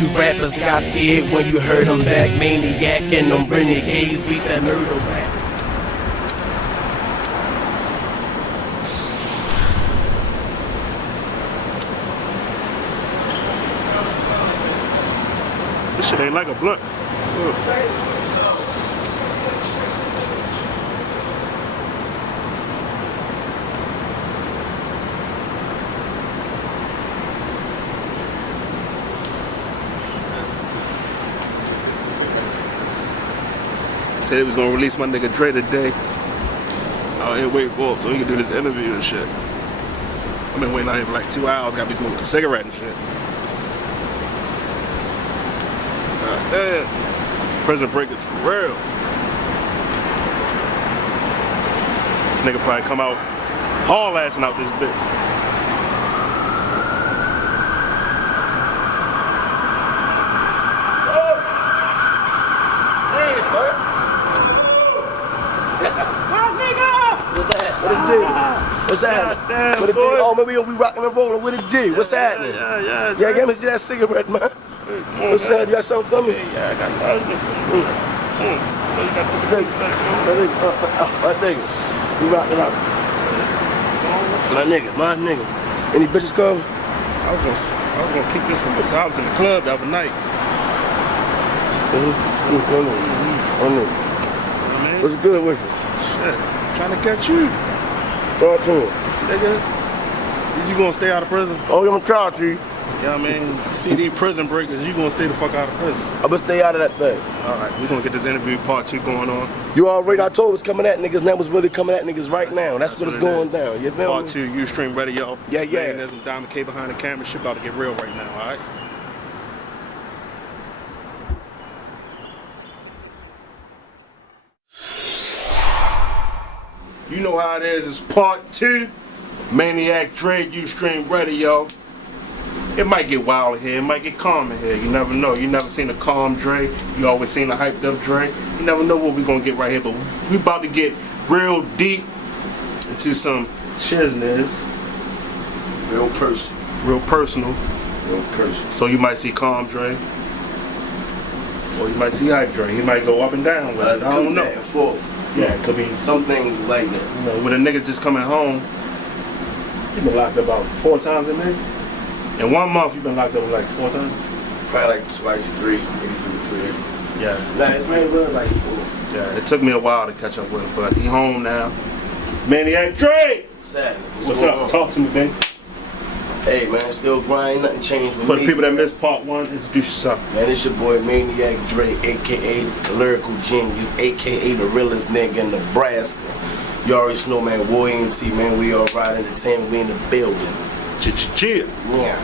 You rappers got scared when you heard them back. Maniac and them renegades beat that murder rap. This shit ain't like a blunt. Said he was gonna release my nigga Dre today. Out here waiting for him so he can do this interview and shit. I've been waiting out here for like 2 hours, got me smoking a cigarette and shit. God damn. Prison break is for real. This nigga probably come out haul-assing out this bitch. What's happening? What it do? Oh, maybe we rocking and rolling. What it do? What's happening? Yeah, let me see that cigarette, man. What's that? You got something for me? Yeah, I got something. My nigga. We rocking out. My nigga. Any bitches call? I was gonna keep this from myself. I was in the club the other night. What's good with you? Shit, trying to catch you. Talk to me. Nigga, you gonna stay out of prison? Oh, I'm gonna try to. You know what I mean? CD prison breakers, you gonna stay the fuck out of prison. I'm gonna stay out of that thing. Alright, we gonna get this interview part 2 going on. You already, I told us coming at niggas, and that was really coming at niggas right now. That's what it's going down. You feel me? Part 2, YouStreamRadio. Yeah. Maine-Izm, Diamond K behind the camera. Shit about to get real right now, alright? You know how it is, it's part 2. Maniac Dre, YouStreamRadio. It might get wild in here, it might get calm in here. You never know. You never seen a calm Dre. You always seen a hyped up Dre. You never know what we gonna get right here, but we about to get real deep into some shizness. Real personal. Real personal. Real personal. So you might see calm Dre. Or you might see hype Dre. He might go up and down with it. I don't know. Back and forth. Yeah, it could be some things like that. You know, with a nigga just coming home, you been locked up about 4 times in there. In 1 month, you been locked up like 4 times. Probably like twice, 3, maybe 3. Yeah. Nah, it's been like 4. Yeah, it took me a while to catch up with him, but he home now. Maniac Dre. What's up? Talk to me, baby. Hey man, still grinding, nothing changed with For me. the people that missed part 1, introduce yourself. Man, it's your boy Maniac Dre, aka the Lyrical Genius, aka the realest nigga in Nebraska. You already know, man, War ENT, man, we all right entertainment, we in the building. Ch-ch-chill. Yeah.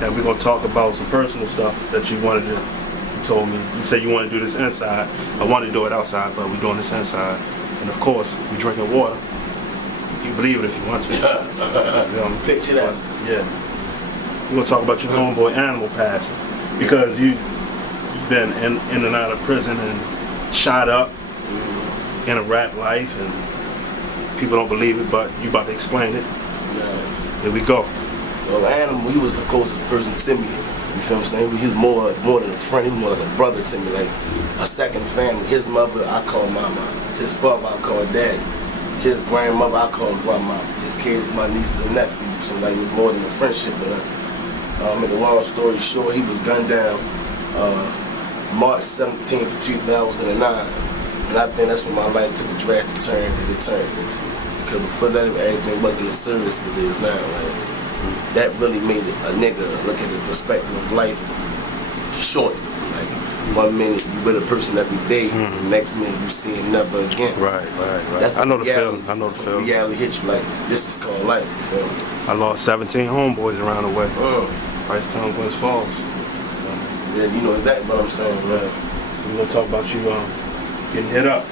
And we're gonna talk about some personal stuff that you wanted to, you told me. You said you want to do this inside. I wanted to do it outside, but we're doing this inside. And of course, we're drinking water. You believe it if you want to. Picture that. Yeah. We're gonna talk about your homeboy Animal passing. Because you've been in and out of prison and shot up in a rap life, and people don't believe it, but you about to explain it. Yeah. Here we go. Well, Animal, he was the closest person to me. You feel what I'm saying? He was more than a friend, he was more like a brother to me, like a second family. His mother, I call mama. His father, I call daddy. His grandmother, I call grandma. His kids, my nieces and nephews. So like, it was more than a friendship with us. In the long story short, he was gunned down March 17th, 2009. And I think that's when my life took a drastic turn that it turned into. Because before that, everything wasn't as serious as it is now. Like, that really made it a nigga look at the perspective of life short. Like, 1 minute you with a person every day, the next minute you see him never again. Right. That's I know the reality. feeling. I know the feeling. Reality hit you like, this is called life, you feel me? I lost 17 homeboys around the way. Ricetown, Glens Falls. Yeah, you know exactly what I'm saying, bro. Yeah. So we're gonna talk about you getting hit up.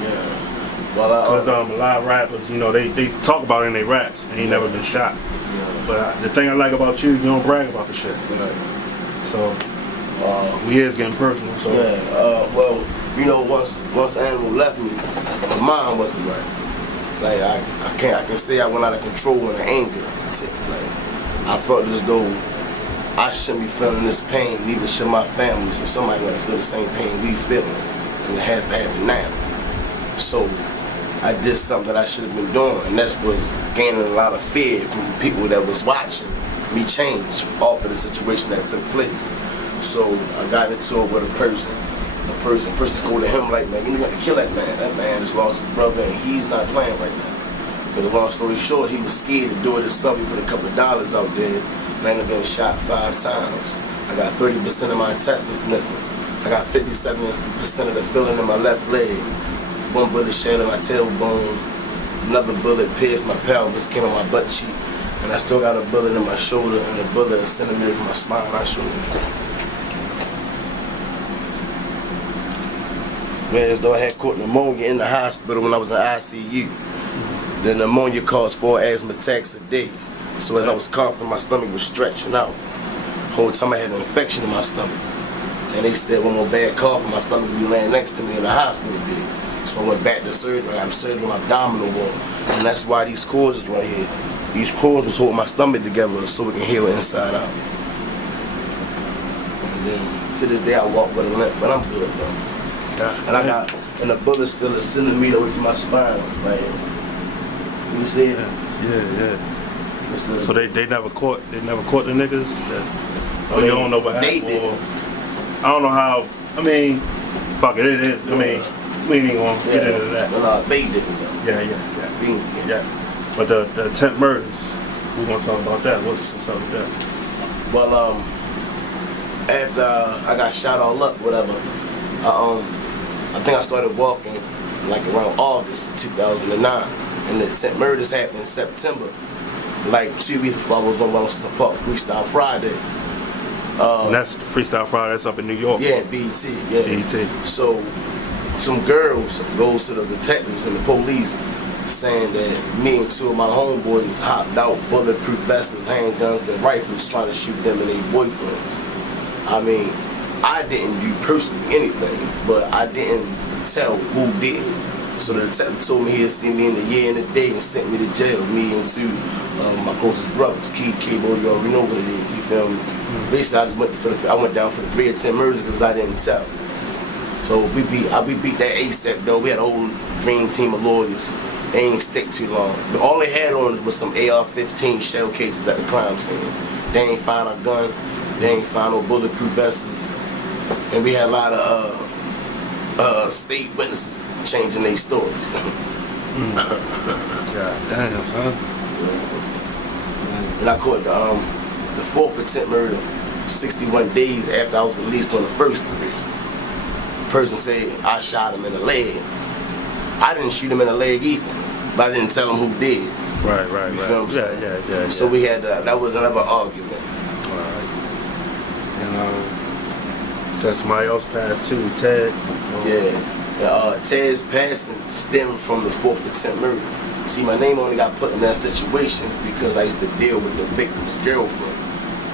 Yeah. Well, because a lot of rappers, you know, they talk about it in their raps. They ain't never been shot. Yeah. But the thing I like about you don't brag about the shit. Right. So we is getting personal. So yeah. Well, you know, once Animal left me, my mind wasn't right. Like I can say I went out of control in anger. Like I felt as though I shouldn't be feeling this pain, neither should my family. So somebody gonna feel the same pain we feeling, and it has to happen now. So I did something that I should have been doing, and that was gaining a lot of fear from people that was watching me change off of the situation that took place. So I got into it with a person go to him like, man, you got to kill that man. That man just lost his brother and he's not playing right now. But long story short, he was scared to do it himself. He put a couple of dollars out there and I ended up getting shot 5 times. I got 30% of my intestines missing. I got 57% of the filling in my left leg. 1 bullet shattered my tailbone. Another bullet pierced my pelvis, came on my butt cheek. And I still got a bullet in my shoulder and a bullet a centimeter from my spine I showed you. Whereas though I had caught pneumonia in the hospital when I was in ICU. The pneumonia caused 4 asthma attacks a day. So as I was coughing, my stomach was stretching out. The whole time I had an infection in my stomach. And they said one more bad cough and my stomach would be laying next to me in the hospital bed. So I went back to surgery. I got surgery on my abdominal wall. And that's why these cords is right here. These cords was holding my stomach together so it can heal inside out. And then to this day I walk with a limp, but I'm good though. And the bullet's still a centimeter away from my spine, right here. You see it? Yeah. So they never caught the niggas that you don't know what happened. I don't know how. I mean, fuck it is. I mean, we ain't gonna get into that. No, they did though. Yeah. But the attempt murders, we gonna talk about that. What's up with that? Well, after I got shot all up, whatever, I think I started walking like around August 2009, and the attempt murders happened in September, like 2 weeks before I was on Wellington Park Freestyle Friday. And that's Freestyle Friday. That's up in New York. Yeah, BET. Yeah. BET. So some girls goes to the detectives and the police saying that me and 2 of my homeboys hopped out bulletproof vests, handguns, and rifles trying to shoot them and their boyfriends. I mean, I didn't do personally anything, but I didn't tell who did. So the detective told me he'd see me in a year and a day and sent me to jail. Me and 2 my closest brothers, Cabo, you already know what it is. You feel me? Basically, I just went down for the 3 attempt murders because I didn't tell. So we beat that ASAP though. We had a whole dream team of lawyers. They ain't stick too long. But all they had on was some AR-15 shell cases at the crime scene. They ain't find a gun. They ain't find no bulletproof vests. And we had a lot of state witnesses changing their stories. God damn, son. And I caught the 4th attempt murder 61 days after I was released on the first 3. The person said I shot him in the leg. I didn't shoot him in the leg either, but I didn't tell him who did. Right. You feel what I'm saying? Yeah. So we had that was another argument. Right. And so somebody else passed too, Ted. Ted's passing stemmed from the 4th attempt murder. See, my name only got put in that situations because I used to deal with the victim's girlfriend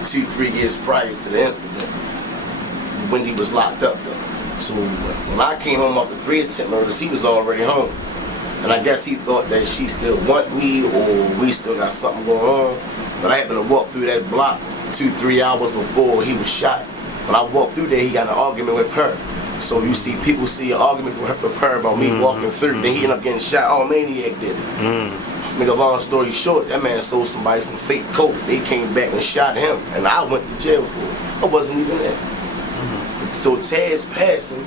2-3 years prior to the incident when he was locked up though. So when I came home off the 3 attempt murders, he was already home. And I guess he thought that she still want me or we still got something going on. But I happened to walk through that block 2-3 hours before he was shot. When I walked through there, he got an argument with her. So you see, people see an argument with her about me walking through. Then he ended up getting shot. Oh, Maniac did it. Make a long story short, that man sold somebody some fake coke. They came back and shot him, and I went to jail for it. I wasn't even there. So Ted's passing,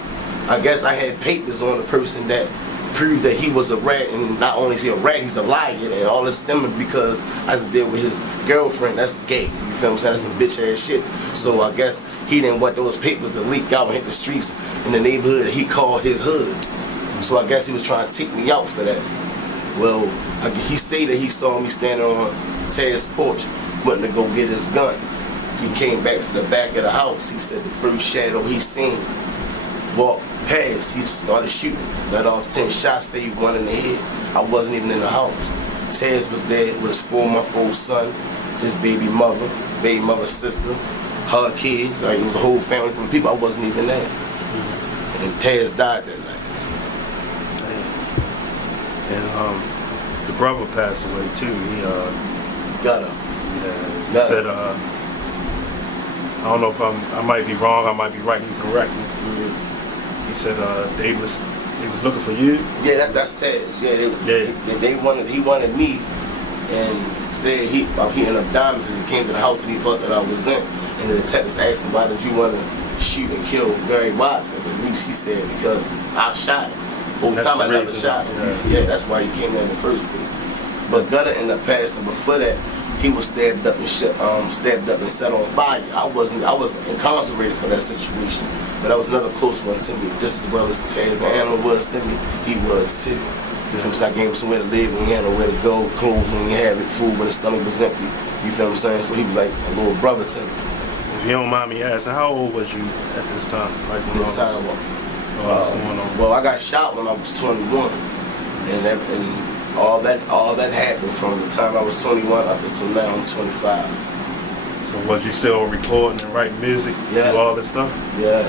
I guess I had papers on the person that proved that he was a rat, and not only is he a rat, he's a liar, and all this stemming because I had to deal with his girlfriend. That's gay. You feel what I'm saying? That's some bitch ass shit. So I guess he didn't want those papers to leak out and hit the streets in the neighborhood that he called his hood. So I guess he was trying to take me out for that. Well, he say that he saw me standing on Ted's porch, went to go get his gun. He came back to the back of the house. He said the first shadow he seen walked past, he started shooting. Let off 10 shots, saved 1 in the head. I wasn't even in the house. Tez was there with his 4-month-old son, his baby mother's sister, her kids. Like, it was a whole family full of people. I wasn't even there. And Tez died that night. And the brother passed away too. He got her. Yeah. He said I don't know if I might be wrong, I might be right, you correct me. He said they was looking for you? Yeah, that's Taz. Yeah, he wanted me, and instead he ended up dying because he came to the house that he thought that I was in, and the detectives asked him, why did you want to shoot and kill Gary Watson? And he said, because I shot him. Over time I never shot him. Yeah, that's why he came there in the first place. But Gutter ended up passing. Before that, he was stabbed up and set on fire. I was incarcerated for that situation, but that was another close one to me, just as well as Taz and Animal was to me. He was too. You feel me? So I gave him somewhere to live when he had nowhere to go, clothes when he had it, food when his stomach was empty. You feel what I'm saying? So he was like a little brother to me. If you don't mind me asking, how old was you at this time? Like when well, I got shot when I was 21, and all that happened from the time I was 21 up until now I'm 25. So was you still recording and writing music? Yeah. Do all this stuff? Yeah,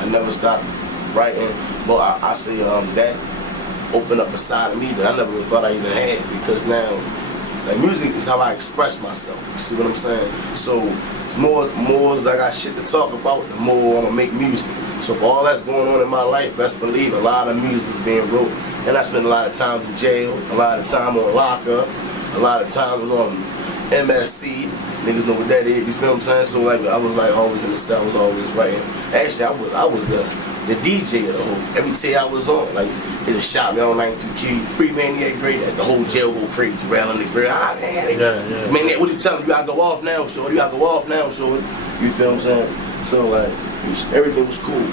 I never stopped writing. But I say that opened up a side of me that I never really thought I even had, because now, like, music is how I express myself. You see what I'm saying? So the more as I got shit to talk about, the more I'm gonna make music. So for all that's going on in my life, best believe a lot of music is being wrote. And I spent a lot of time in jail, a lot of time on lockup, a lot of time on MSC. Niggas know what that is, you feel what I'm saying? So like I was like always in the cell, I was always writing. Actually I was the DJ of the whole, every day I was on, like they just shot me on 92Q, free Maniac Dre, the whole jail go crazy, railing the grill. Man, what you telling me? You gotta go off now, shorty. You gotta go off now, shorty. You feel what I'm saying? So like everything was cool.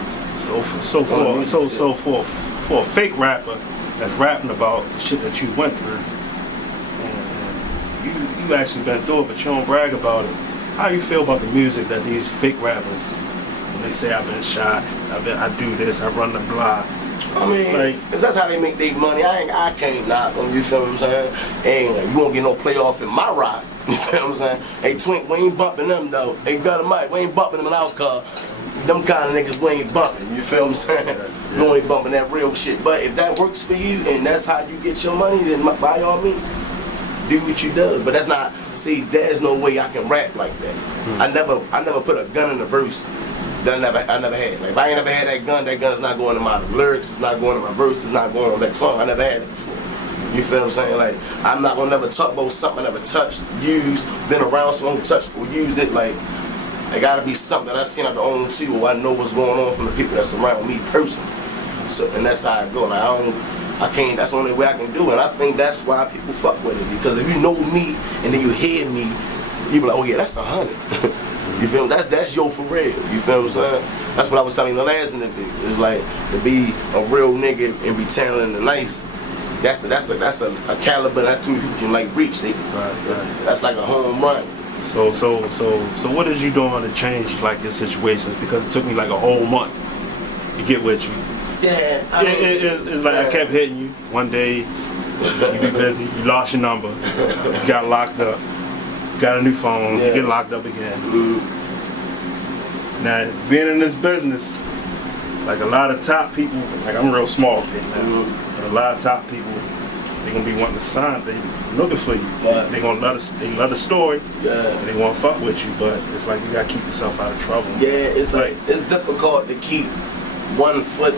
For a fake rapper that's rapping about the shit that you went through, and you actually been through it, but you don't brag about it. How do you feel about the music that these fake rappers, when they say I've been shot, I do this, I run the block? I mean, like, if that's how they make their money, I can't knock them, you feel what I'm saying? And like, you won't get no playoff in my ride, you feel what I'm saying? Hey, Twink, we ain't bumping them though. Hey, Gutter Mike, we ain't bumping them in our car. Them kind of niggas we ain't bumping, you feel what I'm saying? We ain't bumping that real shit. But if that works for you and that's how you get your money, then by all means, do what you do. But that's not, see, there's no way I can rap like that. I never put a gun in the verse that I never had. Like if I ain't never had that gun is not going in my lyrics, it's not going in my verse, it's not going on that song. I never had it before. You feel what I'm saying? Like I'm not gonna never talk about something I never touched, used, been around someone who touched or used it. Like it gotta be something that I seen out the own too, or I know what's going on from the people that's around me personally. So and that's how I go. Like I can't, that's the only way I can do it. And I think that's why people fuck with it. Because if you know me and then you hear me, you be like, oh yeah, that's 100. You feel me? That's yo for real. You feel what I'm saying? That's what I was telling you in the last interview. It's like to be a real nigga and be talented and nice. That's a caliber that too many people can like reach. That's like a home run. So what is you doing to change like your situations? Because it took me like a whole month to get with you. Yeah, it's like I kept hitting you. One day you be busy, you lost your number, you got locked up, got a new phone, you get locked up again. Now being in this business, like a lot of top people, like I'm a real small kid now, but a lot of top people, they gonna be wanting to sign, they looking for you. They gonna love the story, and they wanna fuck with you, but it's like you gotta keep yourself out of trouble. Yeah, it's like it's difficult to keep 1 foot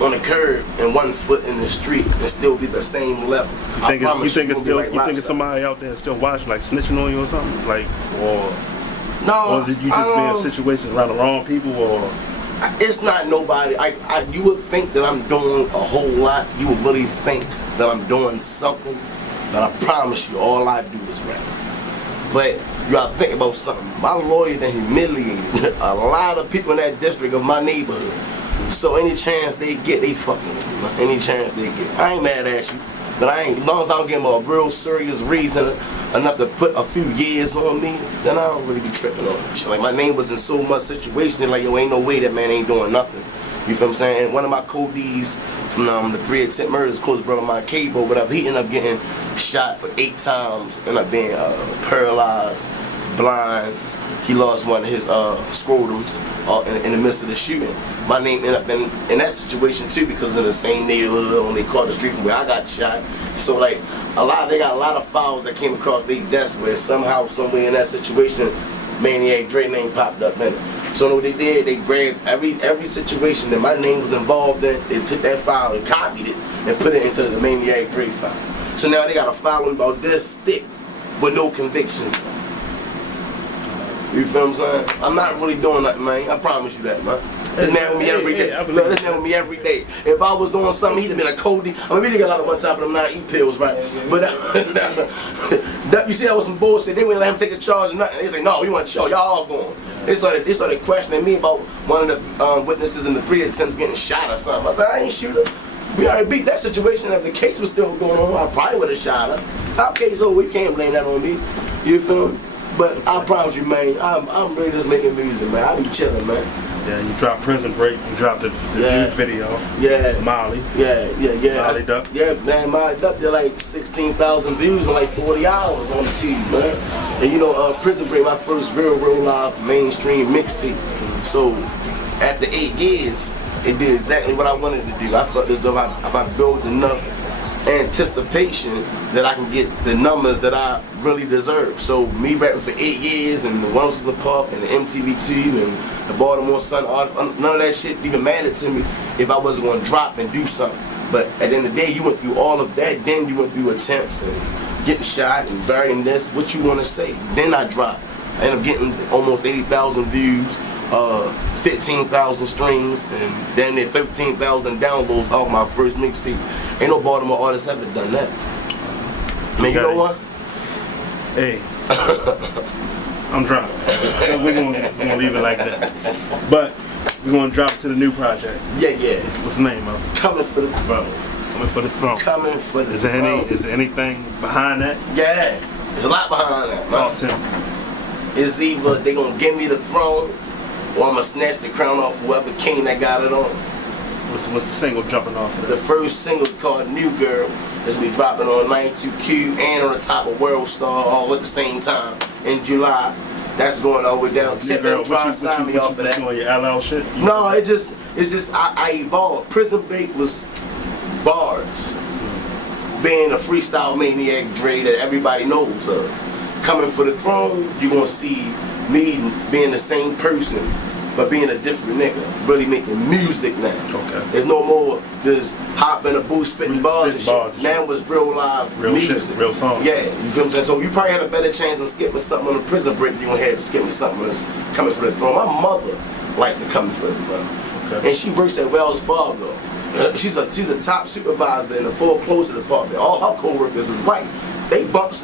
on the curb and 1 foot in the street and still be the same level. You think it's somebody out there still watching, like snitching on you or something, like, or is it you just being in situations around the wrong people, or? It's not nobody. You would think that I'm doing a whole lot. You would really think that I'm doing something, but I promise you, all I do is rap. But you gotta think about something. My lawyer done humiliated a lot of people in that district of my neighborhood. So any chance they get, they fucking with me. Any chance they get. I ain't mad at you, but as long as I don't give them a real serious reason enough to put a few years on me, then I don't really be tripping on it. Like my name was in so much situation, like yo, ain't no way that man ain't doing nothing. You feel what I'm saying? And one of my co-Ds from the 3 attempt murders, close brother, my cable, whatever, he ended up getting shot for 8 times, ended up being paralyzed, blind. He lost one of his scrotums in the midst of the shooting. My name ended up in that situation too, because in the same neighborhood when they caught the street from where I got shot. So like they got a lot of files that came across their desk where somehow, somewhere in that situation, Maniac Dre name popped up in it. So what they did, they grabbed every situation that my name was involved in, they took that file and copied it and put it into the Maniac Dre file. So now they got a file about this thick with no convictions. You feel what I'm saying? I'm not really doing nothing, man. I promise you that, man. This man with me every day. Look, this man with me every day. If I was doing something, he'd have been a Cody. I mean, we did get a lot of one time for them 9E pills, right? But you see, that was some bullshit. They wouldn't let him take a charge or nothing. They say, no, we want to show y'all all going. They started questioning me about one of the witnesses in the 3 attempts getting shot or something. I thought, I ain't shoot her. We already beat that situation. If the case was still going on, I probably would have shot her. Our case over, you can't blame that on me. You feel me? But I promise you, man, I'm really just making music, man. I be chilling, man. Yeah, you dropped Prison Break, you dropped the new video. Yeah. Molly. Yeah. Molly Duck. Yeah, man, Molly Duck did like 16,000 views in like 40 hours on the TV, man. And you know, Prison Break, my first real live mainstream mixtape. So after 8 years, it did exactly what I wanted to do. I felt as though if I built enough anticipation that I can get the numbers that I really deserve. So me rapping for 8 years and the Once in the Park and the MTV2 and the Baltimore Sun, none of that shit even mattered to me if I wasn't going to drop and do something. But at the end of the day, you went through all of that, then you went through attempts and getting shot and burying this, what you want to say. Then I dropped. I ended up getting almost 80,000 views, 15,000 streams, and then 13,000 downloads off my first mixtape. Ain't no Baltimore artist ever done that. Man, you know what? Hey, I'm drunk. So we're gonna leave it like that. But we're gonna drop to the new project. Yeah. What's the name of it? Coming for the Throne. Coming for the Throne. Coming for the Throne. Is there anything behind that? Yeah, there's a lot behind that, man. Talk to me. It's either they gonna give me the throne, or I'm gonna snatch the crown off whoever king that got it on. What's the single jumping off of that? The first single is called New Girl. It's be dropping on 92Q and on the top of World Star all at the same time in July. That's going all the way down. Tip and try to sign me off of that. You on your LL shit? No, it's just I evolved. Prison Break was bars. Being a freestyle Maniac Dre that everybody knows of. Coming for the Throne, you're gonna see me being the same person, but being a different nigga, really making music now. Okay. There's no more just hop in a booth spitting bars and shit. Now it's real live real music. Shit, real song. Yeah, you feel what I'm saying? So you probably had a better chance of skipping something on the Prison Break than you had to skipping something that's Coming for the Throne. My mother liked the Coming for the Throne. Okay. And she works at Wells Fargo. She's a top supervisor in the foreclosure department. All her co-workers is white. They bunks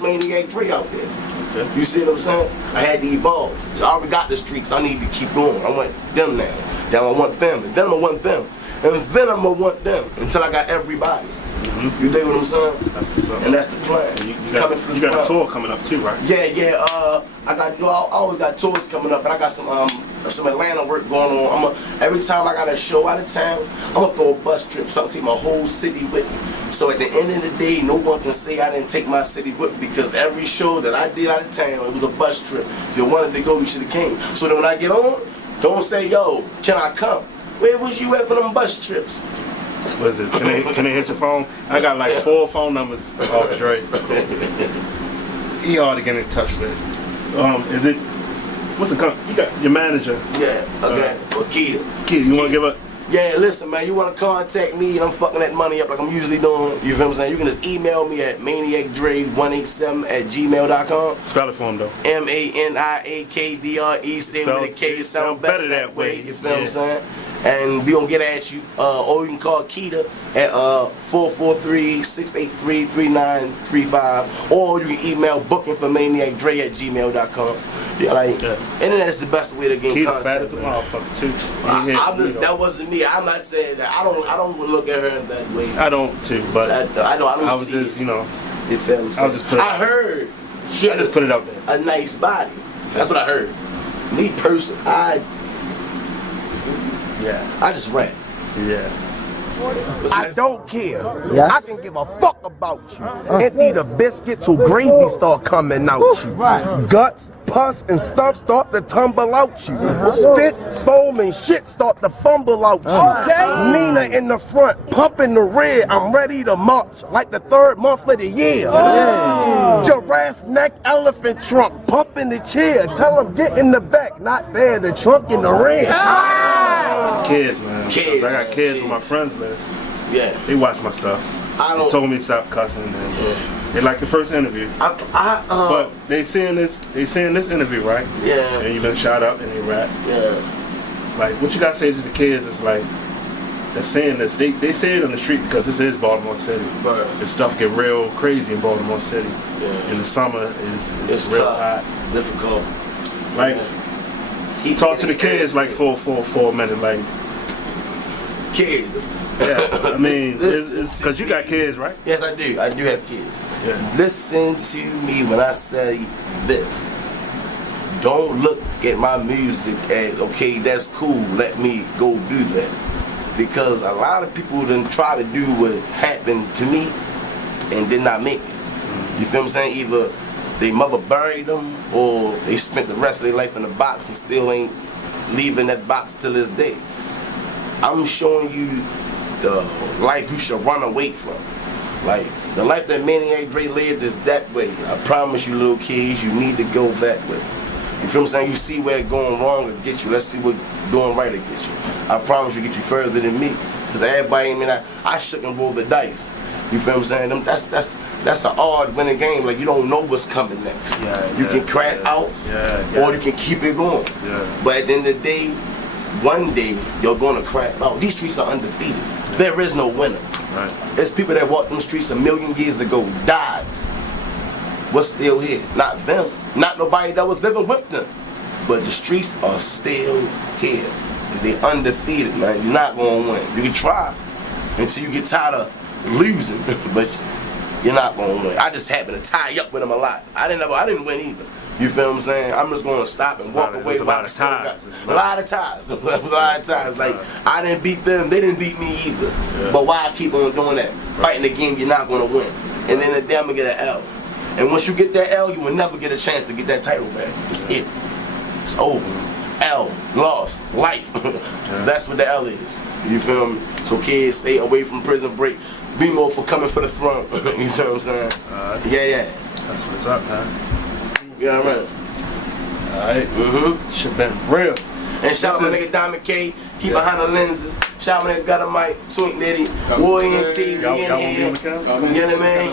Maniac Dre out there. Okay. You see what I'm saying? I had to evolve. I already got the streets. I need to keep going. I want them now. Then I want them. And then I'm going to want them. And then I'm going to want them until I got everybody. Mm-hmm. You dig what I'm saying? That's what's up. And that's the plan. You got a tour coming up too, right? Yeah. I always got tours coming up, but I got some Atlanta work going on. Every time I got a show out of town, I'm gonna throw a bus trip, so I'll take my whole city with me. So at the end of the day, no one can say I didn't take my city with me because every show that I did out of town, it was a bus trip. If you wanted to go, you should have came. So then when I get on, don't say, yo, can I come? Where was you at for them bus trips? What is it? Can they hit your phone? I got like 4 phone numbers off Dre. He hard to get in touch with. Is it? What's the you got your manager? Yeah. Okay. Or Keita. Keita, you want to give up? Yeah, listen, man, you want to contact me and I'm fucking that money up like I'm usually doing, you feel what I'm saying? You can just email me at maniacdre187@gmail.com. Spell it for him, though. MANIAKDRE, say with a K, it sound better that way, you feel what I'm saying? And we gonna get at you, or you can call Keita at 443-683-3935, or you can email bookingformaniacdre@gmail.com. Internet is the best way to get in contact. Keita fat as a motherfucker too. That wasn't me. I'm not saying that. I don't look at her in that way. I don't too, but I don't was see just, it. you know. You feel me? I heard. She just put it out there. A nice body. That's what I heard. Me personally, I just rap. Yeah. I don't care. Yes. I can give a fuck about you. And eat a biscuit till gravy start coming out you. Right. Guts pus and stuff start to tumble out you. Spit, foam, and shit start to fumble out you. Okay. Nina in the front, pumping the rear. I'm ready to march like the 3rd month of the year. Giraffe neck, elephant trunk, pumping the chair. Tell them get in the back, not there, the trunk in the rear. Kids, man. Kids. I got kids on my friends list. Yeah. They watch my stuff. They told me to stop cussing. And they like the first interview. But they seeing this interview, right? Yeah. And you been shot up and they rap. Yeah. Like, what you gotta say to the kids is like, they're saying this. They say it on the street because this is Baltimore City. Right. The stuff get real crazy in Baltimore City. Yeah. In the summer, it's real tough, hot. difficult. Like, talk to the kids like for a minute, like. Kids. Yeah, I mean, it's because you got kids, right? Yes, I do. I do have kids. Yeah. Listen to me when I say this. Don't look at my music as, okay, that's cool, let me go do that. Because a lot of people done try to do what happened to me and did not make it. You feel what I'm saying? Either they mother buried them or they spent the rest of their life in the box and still ain't leaving that box till this day. I'm showing you the life you should run away from. Like, the life that Maniac Dre lived is that way. I promise you, little kids, you need to go that way. You feel what I'm saying? You see where it's going wrong to get you. Let's see what doing right to get you. I promise you get you further than me. Because everybody, I shook and rolled the dice. You feel what I'm saying? That's an odd winning game. Like, you don't know what's coming next. You can crack out or you can keep it going. But at the end of the day, one day you're gonna crack out. These streets are undefeated. There is no winner. Right. There's people that walked them streets 1,000,000 years ago, died. What's still here? Not them. Not nobody that was living with them. But the streets are still here. Because they undefeated, man. You're not gonna win. You can try until you get tired of losing, but you're not gonna win. I just happen to tie up with them a lot. I didn't win either. You feel what I'm saying? I'm just gonna stop and walk away. A lot of ties. A lot of ties. A lot of ties. Like, I didn't beat them, they didn't beat me either. But why I keep on doing that? Fighting the game you're not gonna win. And then the day I'm gonna get an L. And once you get that L, you will never get a chance to get that title back. It's it. It's over. L, lost, life. That's what the L is. You feel me? So kids, stay away from prison break. Be more for coming for the throne. You feel what I'm saying? Yeah. That's what's up, man. Yeah, right. Alright. Shit been real. And shout out my nigga Diamond K, he behind the lenses. Shout out my nigga Gutter Mike, Twink Nitty, Warrior and T, we in here. You know what I mean?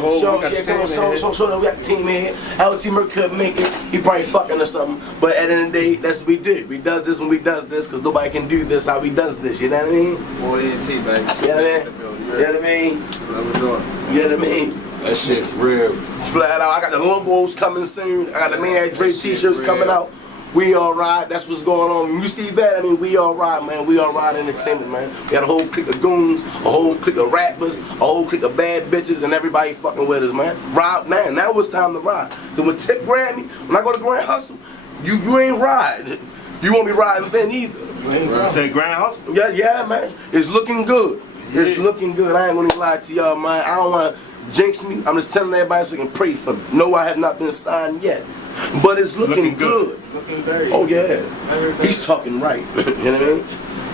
Come on, show that we got the team in here. LT Merc couldn't make it, he probably fucking or something. But at the end of the day, that's what we do. We does this when we does this, because nobody can do this how we does this, you know what I mean? Warrior and T, baby. You know what I mean? You know what I mean? You know what I mean? That shit real. Flat out. I got the logos coming soon. I got the Maniac Dre t-shirts coming out. We alright. That's what's going on. When you see that, I mean, we alright, man. We alright entertainment, man. We got a whole clique of goons, a whole clique of rappers, a whole clique of bad bitches, and everybody fucking with us, man. Ride now. Now it's time to ride. Cause when Tip grabbed me, when I go to Grand Hustle, you ain't ride. You won't be riding then either. You say Grand Hustle? Yeah, man. It's looking good. It's looking good. I ain't gonna lie to y'all, man. I don't wanna jinx me. I'm just telling everybody so they can pray for me. No, I have not been signed yet. But it's looking good. It's looking very Oh yeah. He's talking right. You know what I mean?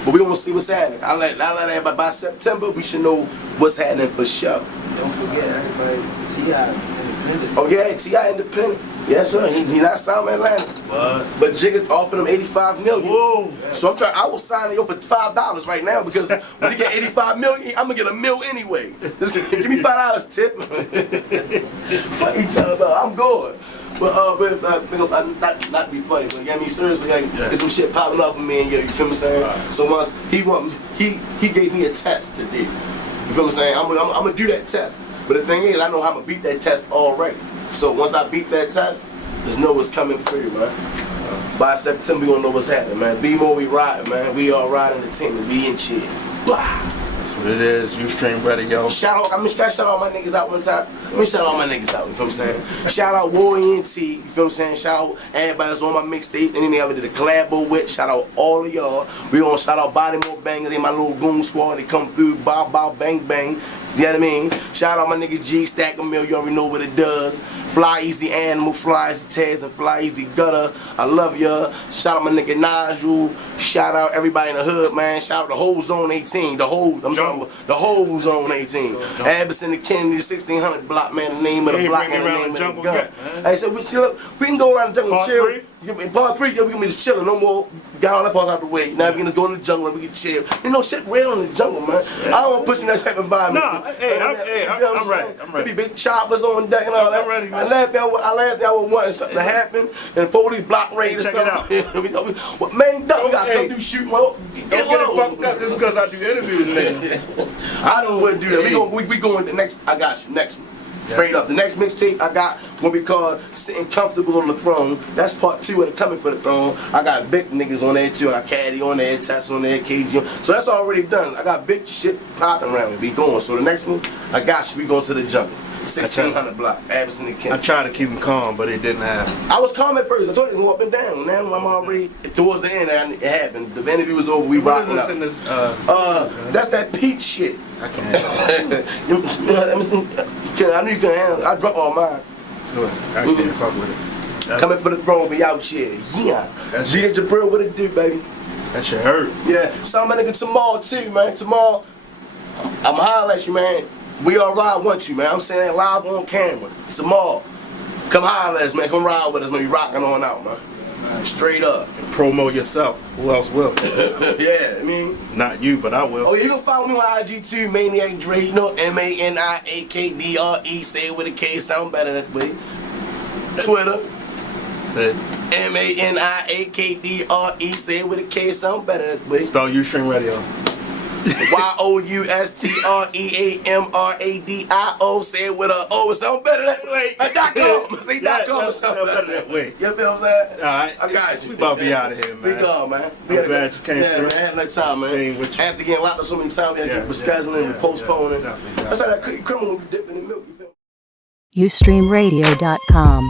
But we gonna see what's happening. I let everybody by September we should know what's happening for sure. Don't forget everybody, T.I. independent. Oh yeah, T.I. independent. Yes sir. He not signed with Atlanta. What? But Jigga offered him $85 million. Whoa. So I will sign you for $5 right now because when you get $85 million, I'm gonna get $1 million anyway. Just give me $5 tip. Fuck you talking about? I'm good. But not to be funny, but I mean seriously, like there's some shit popping up for me and you feel what I'm saying? Right. So once he gave me a test to do. You feel what I'm saying? I'm gonna do that test. But the thing is, I know how I'm gonna beat that test already. So once I beat that test, just know what's coming for you, man. By September, we gonna know what's happening, man. Be more we ride, man. We all ride entertainment. We in chill. Blah. That's what it is. YouStreamRadio. Shout out, can I shout out my niggas out one time? Let me shout out my niggas out, you feel what I'm saying? Shout out Warrior and T, you feel what I'm saying? Shout out everybody that's on my mixtape, anything I ever did a collabo with. Shout out all of y'all. We gonna shout out Baltimore Bangers, they my little goon squad. They come through, bow, bow, bang, bang. You know what I mean? Shout out my nigga G, Stack a Mill, you already know what it does. Fly Easy Animal, Fly Easy Taz, and Fly Easy Gutter. I love ya. Shout out my nigga Nigel. Shout out everybody in the hood, man. Shout out the whole Zone 18. The whole Zone 18. Abbison, the Kennedy, the 1600 block, man. The name of the block and the name of the gun. Hey, so we can go around the jungle and chill. Part 3, we can be just chilling. No more. Got all that part out the way. Now we can go in the jungle and we can chill. You know, shit real in the jungle, man. I don't want to put you in that type of environment. Nah, I'm ready. There be big choppers on deck and all that. I'm ready, man. I laughed at what wanting something to happen and the police block raid or something. Check What man, we gotta come do shooting. Don't get it fucked up just because I do interviews, nigga. I don't want to do that. We going the next. I got you. Next one. Straight up. The next mixtape I got gonna be called Sitting Comfortable on the Throne. That's part 2 of the Coming for the Throne. I got big niggas on there too. I got Caddy on there, Tess on there, KG. So that's already done. I got big shit popping around me. Be going. So the next one, I got you. We going to the jungle. 1600 block. Abbison and Kent. I tried to keep him calm, but it didn't happen. I was calm at first. I told you to go up and down. Now I'm already towards the end. And it happened. The interview was over. We rocking up. In this, that's that Pete shit. I can't. I knew you couldn't handle it. I drunk all mine. I can't fuck with it. Coming for the throne, be out here. Yeah. DJ Jabril, what it do, baby? That shit hurt. Yeah. So my nigga tomorrow too, man. Tomorrow, I'm holler at you, man. We all ride want you, man. I'm saying that live on camera. Tomorrow. Come holler at us, man. Come ride with us, man. We rocking on out, man. Straight up. And promote yourself. Who else will? Yeah, I mean. Not you, but I will. Oh, you can follow me on IG too, Maniac Dre. You know, MANIAKDRE. Say it with a K, sound better that way. Twitter. Say MANIAKDRE. Say it with a K, sound better that way. Spell YouStreamRadio. YouStreamRadio. Say it with a O. It sound better that way. .com. Say .com. Sound better that way. You feel what I'm saying? Alright. I got you. We about to be out of here, man. We gone, man. I'm glad you came through. Yeah, man. Next time, man. After getting locked up so many times, we had to keep scheduling and postponing. Definitely. That's how that cookie criminal when we dip in the milk. You feel? YouStreamRadio.com